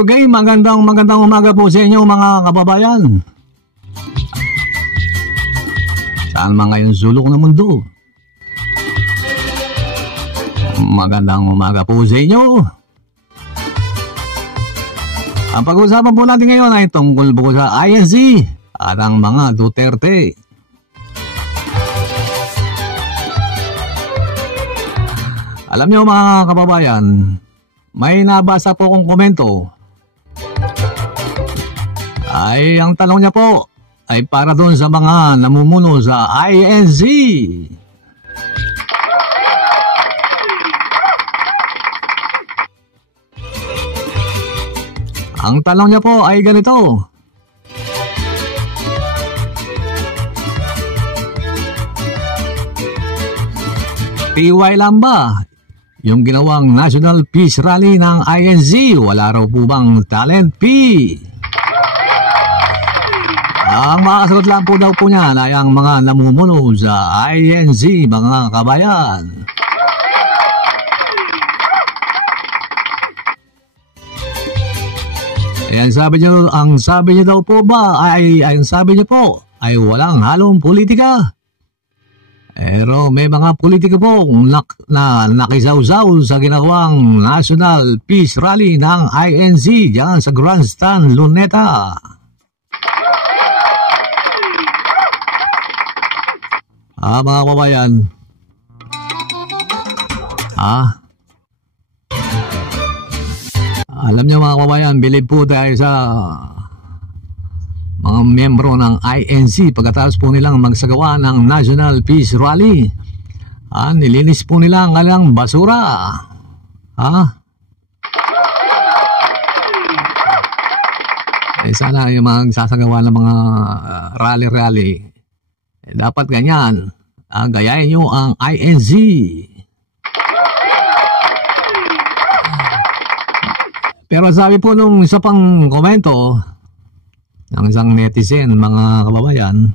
Okay, magandang umaga po sa inyo mga kababayan. Saan man ngayong sulok ng mundo. Magandang umaga po sa inyo. Ang pag-uusapan po natin ngayon ay tungkol po sa INC at ang mga Duterte. Alam niyo mga kababayan, may nabasa po kong komento. Ay, ang tanong niya po ay para doon sa mga namumuno sa INC. Ang tanong niya po ay ganito. PY lang ba yung ginawang National Peace Rally ng INC? Wala raw po bang talent fee? Ang makasagot lang po daw po niya ay ang mga namumuno sa INC, mga kabayan. Ayan, ang sabi niyo daw po ba ay walang halong politika. Pero may mga politika po na nakisawsaw sa ginawang National Peace Rally ng INC diyan sa Grandstand, Luneta. Mga kababayan. Alam niyo mga kababayan, bilib po tayo sa mga miyembro ng INC pagkatapos po nilang magsagawa ng National Peace Rally. Nilinis po nila ang kanilang basura. Sana yung magsasagawa ng mga rally-rally. Dapat ganyan. Gayahin nyo ang INC. Pero sabi po nung isa pang komento ng isang netizen, mga kababayan,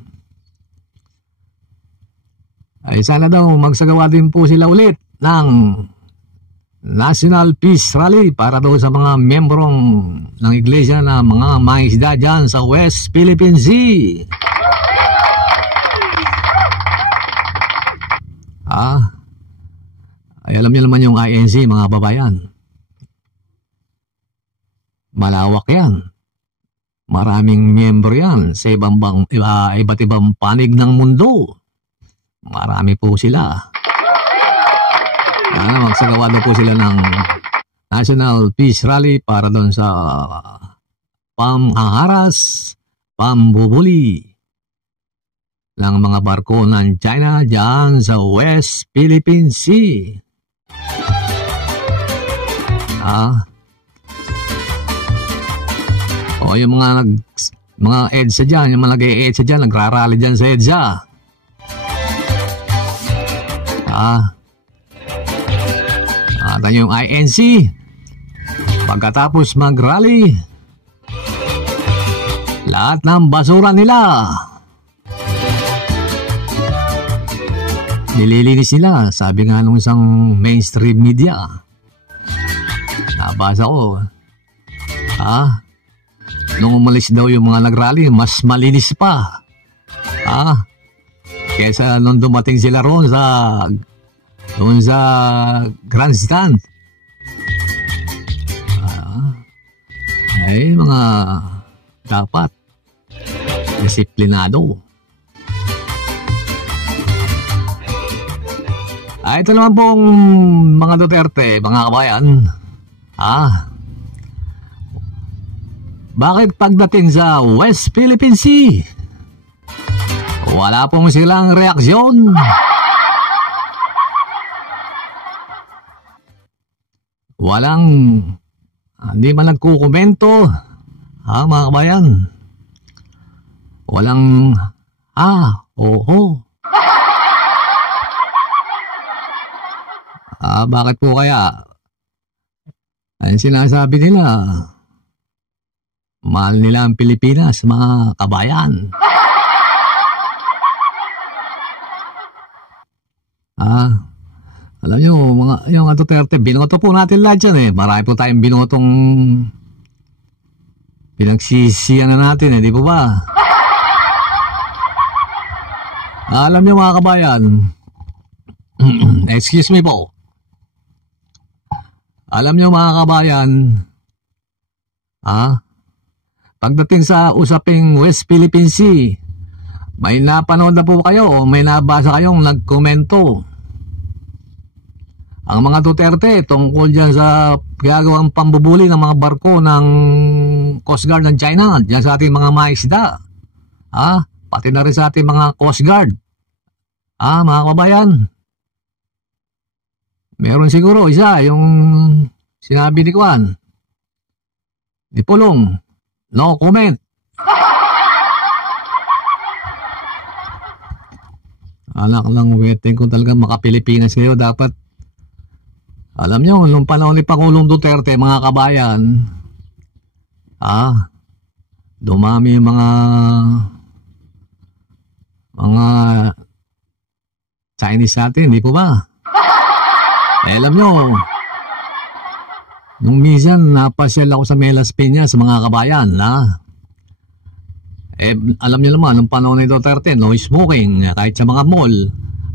ay sana daw magsagawa din po sila ulit ng National Peace Rally para daw sa mga miyembrong ng iglesia na mga mangisda dyan sa West Philippine Sea. Ay alam niyo naman yung INC, mga kababayan. Malawak yan. Maraming miyembro yan sa iba't ibang panig ng mundo. Marami po sila. Magsagawa daw po sila ng National Peace Rally para doon sa pamhaharas, pambubuli ng mga barko ng China dyan sa West Philippine Sea. Yung mga EDSA dyan, yung mga nag-EDSA dyan, nagrarally dyan sa EDSA. Yung INC, pagkatapos mag-rally, lahat ng basura nila nililinis nila. Sabi nga nung isang mainstream media, nabasa ko, nung umalis daw yung mga nag-rally, mas malinis pa. Kesa nung dumating sila roon sa grandstand. Ay, mga dapat disiplinado. Ito naman pong mga Duterte, mga kabayan. Bakit pagdating sa West Philippine Sea, wala pong silang reaksyon? Hindi man nagkukomento, mga kabayan. Walang, oho. Bakit po kaya? Ang sinasabi nila, mahal nila ang Pilipinas, mga kabayan. Alam nyo, yung Duterte, binoto po natin lahat yan eh. Marami po tayong binotong Pinagsisiyan na natin di po ba? Alam niyo mga kabayan, excuse me po. Alam niyo mga kabayan, pagdating sa usaping West Philippine Sea, may napanood na po kayo o may nabasa kayong nagkomento. Ang mga Duterte tungkol dyan sa gagawang pambubuli ng mga barko ng Coast Guard ng China, dyan sa ating mga maisda. Pati na rin sa ating mga Coast Guard. Mga kabayan, meron siguro isa, yung sinabi ni Kwan, ni Pulong, no comment. Anak lang, waiting ko talaga maka-Pilipinas kayo. Dapat, alam nyo, nung panahon ni Pangulong Duterte, mga kabayan, dumami yung mga Chinese natin, di po ba? Alam nyo, nung minsan napasyal ako sa Melas Piñas, mga kabayan, alam niyo naman, nung panahon ni Duterte, no smoking, kahit sa mga mall.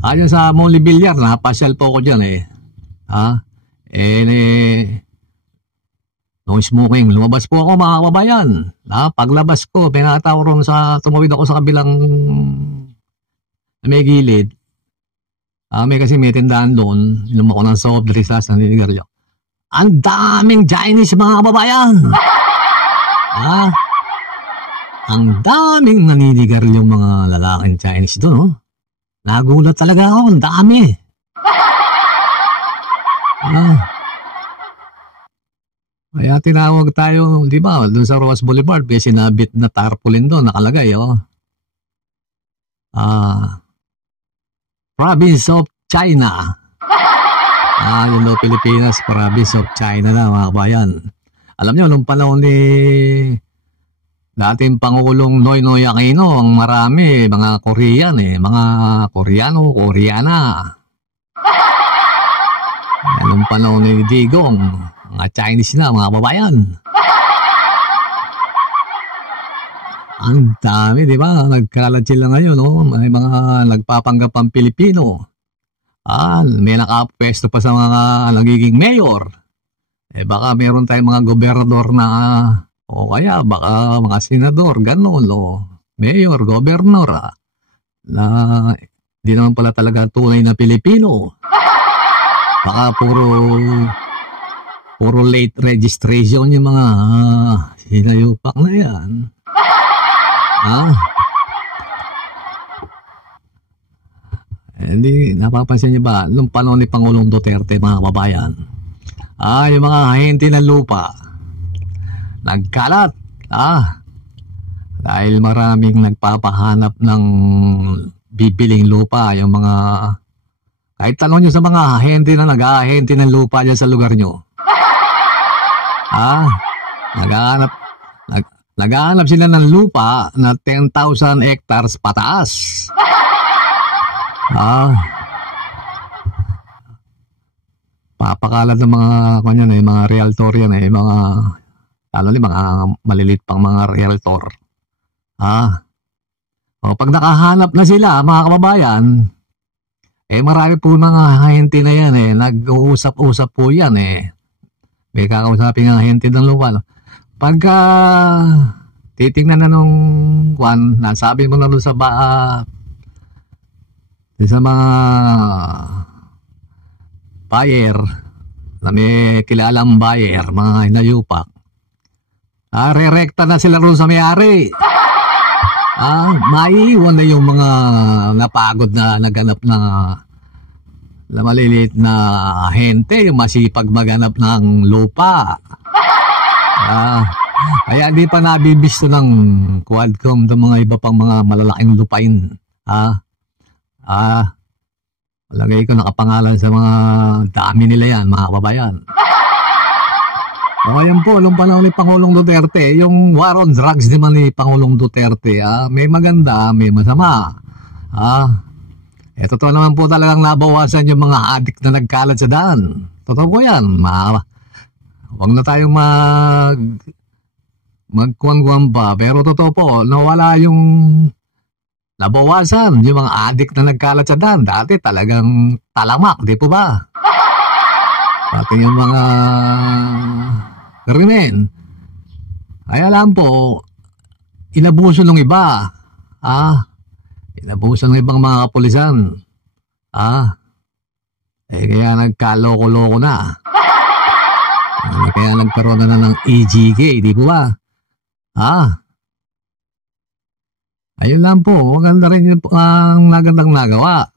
Ayan sa Mall Villar, napasyal po ako dyan no smoking. Lumabas po ako mga kababayan. Paglabas ko, pinatawag tumawid ako sa kabilang may gilid. May tindahan doon. Inom ako ng soft drinks, naninigarilyo. Ang daming Chinese mga kababayan. Ang daming naninigarilyo yung mga lalaking Chinese doon. Nagulat talaga ako. Ang dami. Kaya tinawag tayo, di ba, doon sa Roas Boulevard, may sinabit na tarpaulin doon, nakalagay, Province of China. Yun daw Pilipinas, Province of China na, mga kabayan. Alam nyo, nung panahon ni dating Pangulong Noynoy Aquino, ang marami, mga Korean, mga Koreano, Koreana. Nung panahon ni Digong, mga Chinese na, mga kababayan. Ang dami, di ba? Nagkalat sila ngayon, may mga nagpapanggap ang Pilipino. May nakapwesto pa sa mga nagiging mayor. Baka meron tayong mga gobernador na, o kaya baka mga senador, gano'n, mayor, gobernador, na di naman pala talaga tunay na Pilipino. Baka puro late registration yung mga sinayupak na yan. Hindi, napapansin niyo ba, nung panahon ni Pangulong Duterte, mga kababayan, yung mga ahente ng lupa, nagkalat, dahil maraming nagpapahanap ng bibiling lupa, yung mga, kahit tanong nyo sa mga ahente na nag-ahente ng lupa dyan sa lugar nyo, naghahanap sila ng lupa na 10,000 hectares pataas. Papakalat ng mga realtor yan, mga lalo ni mga malilit pang mga realtor. Pag nakahanap na sila, mga kababayan, marami po mga ahente na yan, nag-uusap-usap po yan, may kakausapin ng ahente ng lupa. Pagka titingnan na nung nasabi mo na doon sa mga buyer, na may kilalang buyer, mga hinayupak, re-rekta na sila rin sa may-ari. Maiiwan na yung mga napagod na naganap na maliliit na ahente, yung masipag maganap ng lupa. Kaya di pa nabibisto ng Quadcom ng mga iba pang mga malalaking lupain. Lagay ko nakapangalan sa mga dami nila yan, mga kababayan. Ayan po, nung panahon ni Pangulong Duterte, yung war on drugs naman ni Pangulong Duterte, may maganda, may masama. Totoo naman po talagang nabawasan yung mga adik na nagkalat sa daan. Totoo po yan. Huwag na tayong magkuhan-kuhan pa. Pero totoo po, nawala yung nabawasan yung mga adik na nagkalat sa daan. Dati talagang talamak, di po ba? Pati yung mga krimen. Kaya lang po, inabuso ng iba. Inabuso ng ibang mga kapulisan. Kaya nagkaloko-loko na. Kaya nagkaroon na ng EGK, di po ba? Ayun lang po, maganda rin yung ang nagandang nagawa.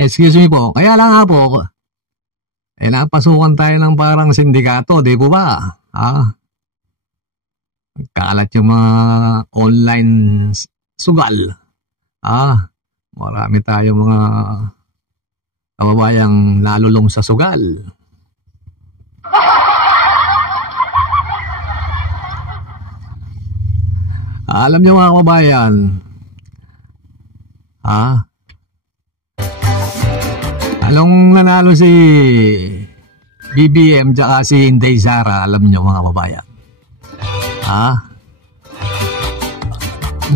Excuse me po. Kaya lang nga po, napasukan tayo ng parang sindikato, di po ba? Kalat yung mga online sugal. Marami tayong mga kababayang nalulong sa sugal. Alam niyo mga kababayan, anong nanalo si BBM tsaka si Inday Sara, alam niyo mga kababayan?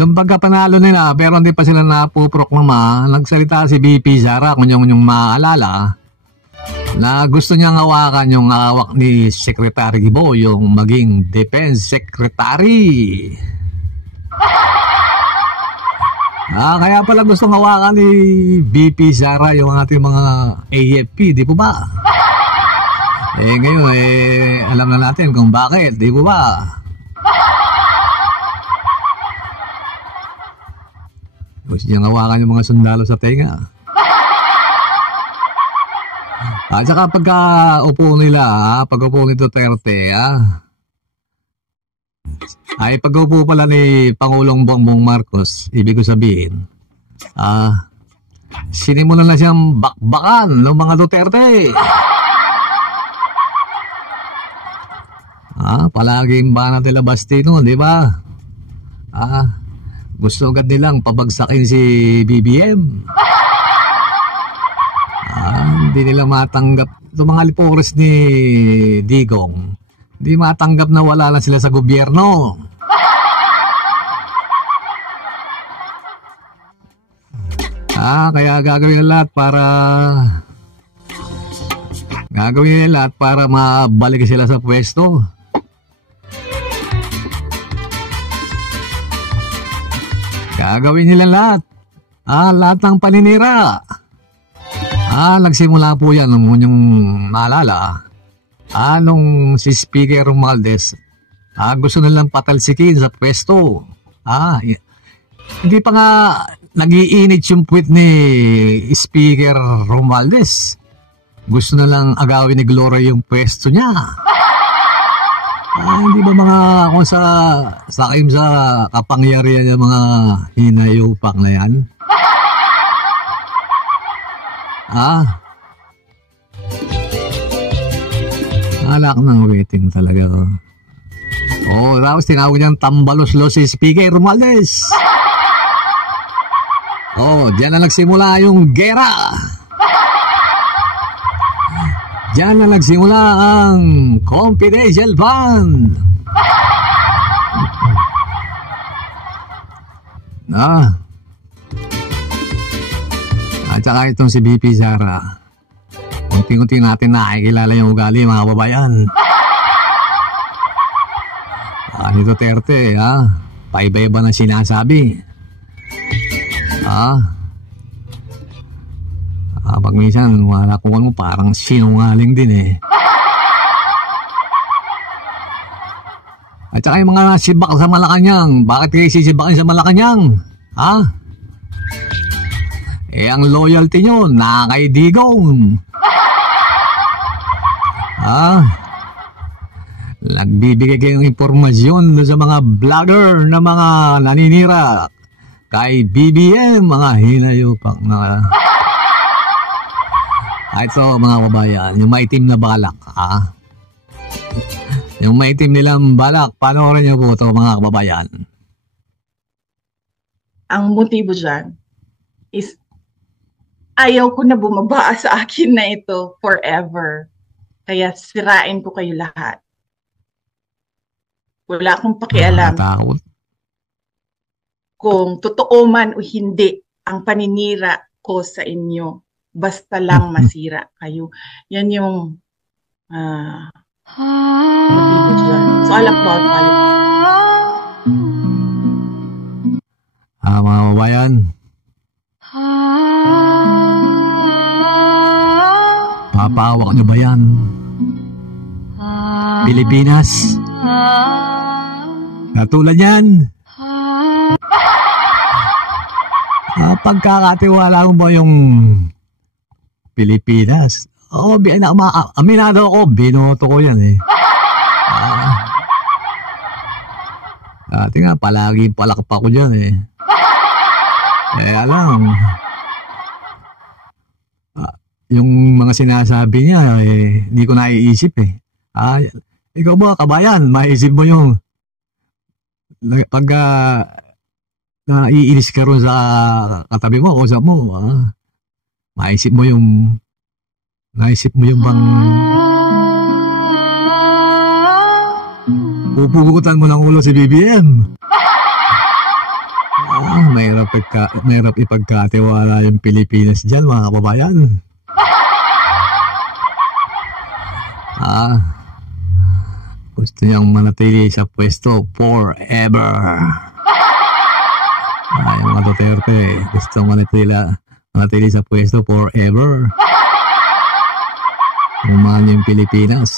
Nung pagkapanalo nila, pero hindi pa sila napuproklama, nagsalita si BP Sara, kung yung maaalala, na gusto niyang hawakan yung hawak ni Secretary Gibo, yung maging Defense Secretary. Kaya pala gustong hawakan ni BP Sara yung ating mga AFP, di po ba? Ngayon, alam na natin kung bakit, di po ba? Gusto niyang hawakan yung mga sundalo sa tenga. At saka pagka upo nila, pag-upo ni Duterte, ay pag-upo pala ni Pangulong Bongbong Marcos, ibig ko sabihin, sinimulan na siyang bakbakan ng mga Duterte. Palaging banat nila Bastino, di ba? Gusto agad nilang pabagsakin si BBM. Hindi nila matanggap. Itong mga Alipores ni Digong, hindi matanggap na wala na sila sa gobyerno. Kaya gagawin nila lahat para mabalik sila sa pwesto. Gagawin nila lahat. Lahat ng paninira. Nagsimula po yan nung yung naalala. Nung si Speaker Romualdez, gusto nilang patalsikin sa pwesto. Hindi pa nga nag-iinit yung puwit ni Speaker Romualdez. Gusto na lang agawin ni Gloria yung pwesto niya. Hindi ba mga kung sa kapangyarihan ng mga hinayupak na yan? Alak ng waiting talaga ko. Tapos tinawag niyang tambaloslo si Speaker Romualdez. Diyan na nagsimula yung gera. Diyan na nagsimula ang confidential fund. At saka itong si BP Sara, unti-unti natin nakikilala yung ugali, mga kababayan. Ni Duterte, paiba-iba na sinasabi. Pag minsan, wala kung ano, parang sinungaling din At saka yung mga sibak sa Malacanang, bakit kayo sisibakin sa Malacanang? Ang loyalty nyo, kay Digong. Nagbibigay kayong impormasyon sa mga vlogger na mga naninira kay BBM, mga hinayupak na. Ito mga kababayan, yung maitim na balak, yung maitim nilang balak, panoorin niyo po ito mga kababayan. Ang motibo dyan is ayaw ko na bumaba sa akin na ito forever. Kaya sirain ko kayo lahat. Wala akong pakialam Nakakatakot. kung totoo man o hindi ang paninira ko sa inyo. Basta lang masira kayo. Yan yung motibo dyan. It's all about politics. Mga kababayan, papawak nyo ba yan? Pilipinas? Katulad yan? Pagkakatiwala mo ba yung Pilipinas? Oo, aminado ako, binoto ko yan eh. Dati nga, palagi palakpa ko dyan eh. Kaya lang, yung mga sinasabi niya, hindi ko naiisip eh. Ikaw ba, kabayan, maisip mo yung pag naiinis ka ron sa katabi mo, kausap mo, maisip mo yung bang pupugutan mo ng ulo si BBM. Mahirap ipagkatiwala yung Pilipinas dyan, mga kababayan. Gusto niyang manatili sa pwesto forever. Yung mga Duterte, gusto manatili sa pwesto forever. Umahal yung Pilipinas.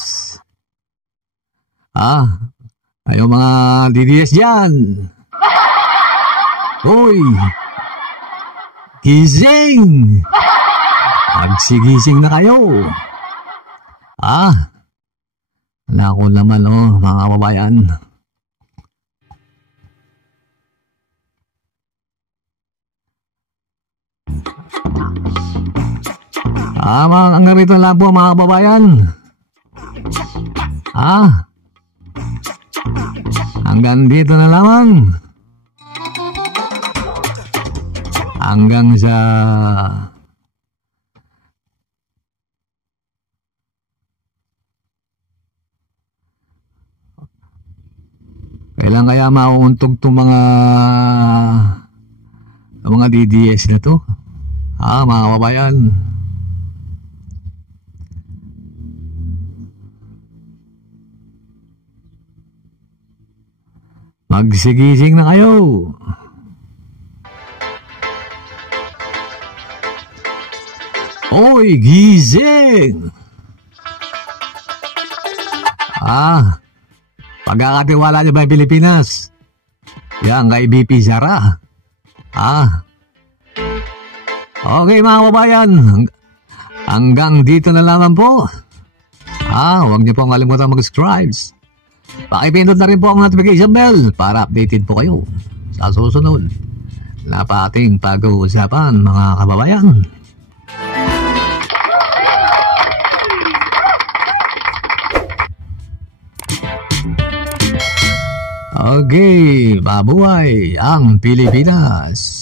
Yung mga DDS dyan. Hoy! Gising! Magsigising na kayo. Wala ko naman, mga kababayan. Hanggang rito lang po, mga kababayan. Hanggang dito na lamang. Hanggang sa kailan kaya mauuntog itong mga DDS na to? Mga kababayan. Magsigising na kayo. Oy, gising! Pagkakatiwala niyo ba yung Pilipinas? Yan, kay BP Sara. Okay, mga kababayan. Hanggang dito na lamang po. Huwag niyo pong kalimutan mag-subscribe. Pakipindot na rin po ang notification bell para updated po kayo sa susunod na ating pag-uusapan, mga kababayan. Okay, mabuhay ang Pilipinas.